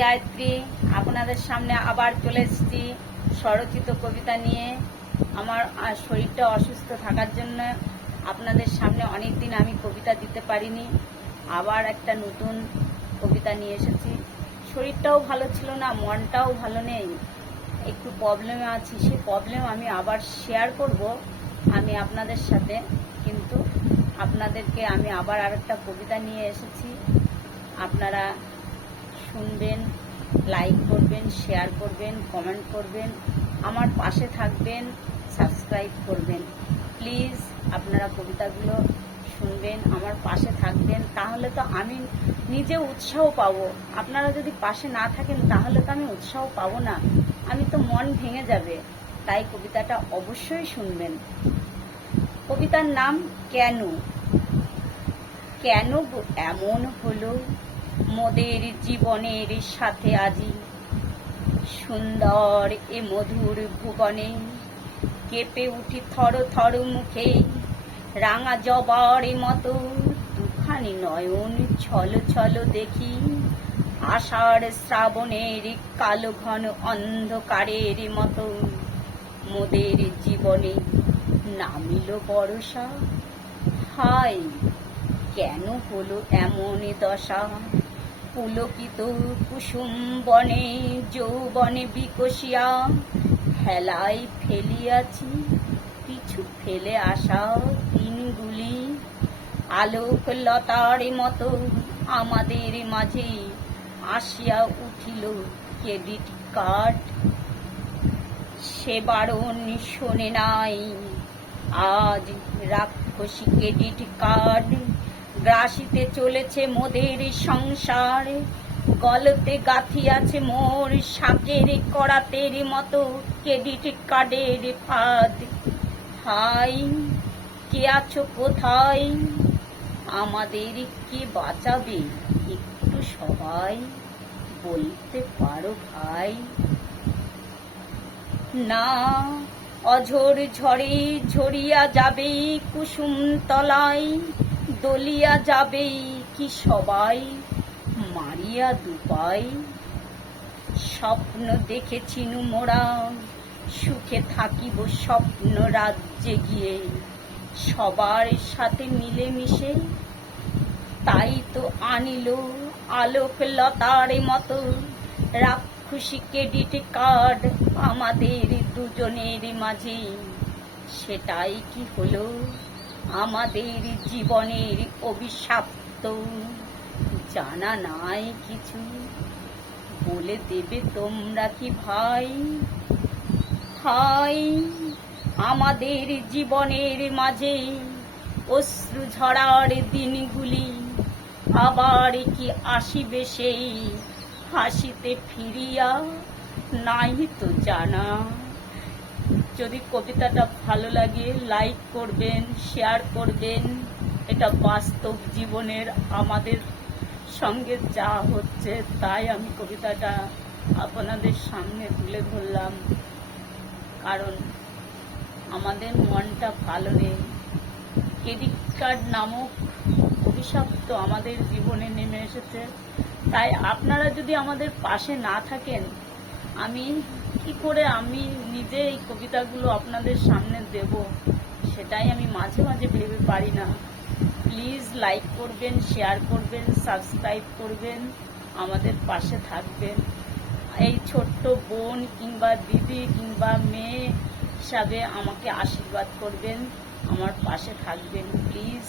গায়ত্রী আপনাদের সামনে আবার চলে এসেছি স্বরচিত কবিতা নিয়ে। আমার শরীরটা অসুস্থ থাকার জন্য আপনাদের সামনে অনেক দিন আমি কবিতা দিতে পারিনি। আবার একটা নতুন কবিতা নিয়ে এসেছি। শরীরটাও ভালো ছিল না, মনটাও ভালো নেই, একটু প্রবলেমে আছি। সেই প্রবলেম আমি আবার শেয়ার করব আমি আপনাদের সাথে, কিন্তু আপনাদেরকে আমি আবার আরেকটা কবিতা নিয়ে এসেছি। আপনারা শুনবেন, লাইক করবেন, শেয়ার করবেন, কমেন্ট করবেন, আমার পাশে থাকবেন, সাবস্ক্রাইব করবেন। প্লিজ আপনারা কবিতাগুলো শুনবেন, আমার পাশে থাকবেন, তাহলে তো আমি নিজে উৎসাহ পাবো। আপনারা যদি পাশে না থাকেন তাহলে তো আমি উৎসাহ পাবো না, আমি তো মন ভেঙে যাবে। তাই কবিতাটা অবশ্যই শুনবেন। কবিতার নাম কেন। কেন এমন হলো মোদের জীবনের সাথে আজি, সুন্দর এ মধুর ভুবনে কেঁপে উঠি থর থর মুখে, রাঙা জবার মতো দুখানি নয়ন ছল ছল দেখি, আষাঢ় শ্রাবণের কালো ঘন অন্ধকারের মতো মোদের জীবনে নামিল বর্ষা। হায় কেন হলো এমন দশা, পুলকিত কুসুম বনে যৌবনে বিকশিয়া, হেলায় ফেলিয়াছি পিছু ফেলে আসা দিনগুলি, আলোক লতার মতো আমাদের মাঝে আসিয়া উঠিল ক্রেডিট কার্ড। সে বারণ শোনে নাই আজ রাক্ষসী ক্রেডিট কার্ড, গ্রাসিতে চলেছে মোদের সংসার, গলতে গাঁথিয়াছে মোর শাকের করাতের মতো ক্রেডিট কার্ডের ফাঁদ। হাই কে আছো কোথায়, আমাদের কে বাঁচাবে একটু সবাই বলতে পারো ভাই। না অঝোর ঝড়ে ঝরিয়া যাবে কুসুম তলায়, দলিয়া যাবে কি সবাই মারিয়া দুপাই। স্বপ্ন দেখেছিনু মোরা সুখে থাকিব স্বপ্ন রাজ্যে গিয়ে, সবার সাথে মিলে মিশে, তাই তো আনিল আলোক লতার মতো রাক্ষসী ক্রেডিট কার্ড আমাদের দুজনের মাঝে। সেটাই কি হলো আমাদের জীবনের অভিশাপ্ত, জানা নাই কিছু বলে দেবে তোমরা কি ভাই। হাই আমাদের জীবনের মাঝে অশ্রু ঝরার দিনগুলি আবার কি আসিবে সেই হাসিতে ফিরিয়া, নাই তো জানা। যদি কবিতাটা ভালো লাগে লাইক করবেন, শেয়ার করবেন। এটা বাস্তব জীবনের আমাদের সঙ্গে যা হচ্ছে তাই আমি কবিতাটা আপনাদের সামনে তুলে ধরলাম, কারণ আমাদের মনটা ভালো নেই। ক্রেডিট কার্ড নামক অভিশাপ্ত আমাদের জীবনে নেমে এসেছে। তাই আপনারা যদি আমাদের পাশে না থাকেন আমি কি করে আমি নিজে এই কবিতাগুলো আপনাদের সামনে দেব, সেটাই আমি মাঝে মাঝে ভেবে পারি না। প্লিজ লাইক করবেন, শেয়ার করবেন, সাবস্ক্রাইব করবেন, আমাদের পাশে থাকবেন। এই ছোট্ট বোন কিংবা দিদি কিংবা মেয়ে হিসাবে আমাকে আশীর্বাদ করবেন, আমার পাশে থাকবেন প্লিজ।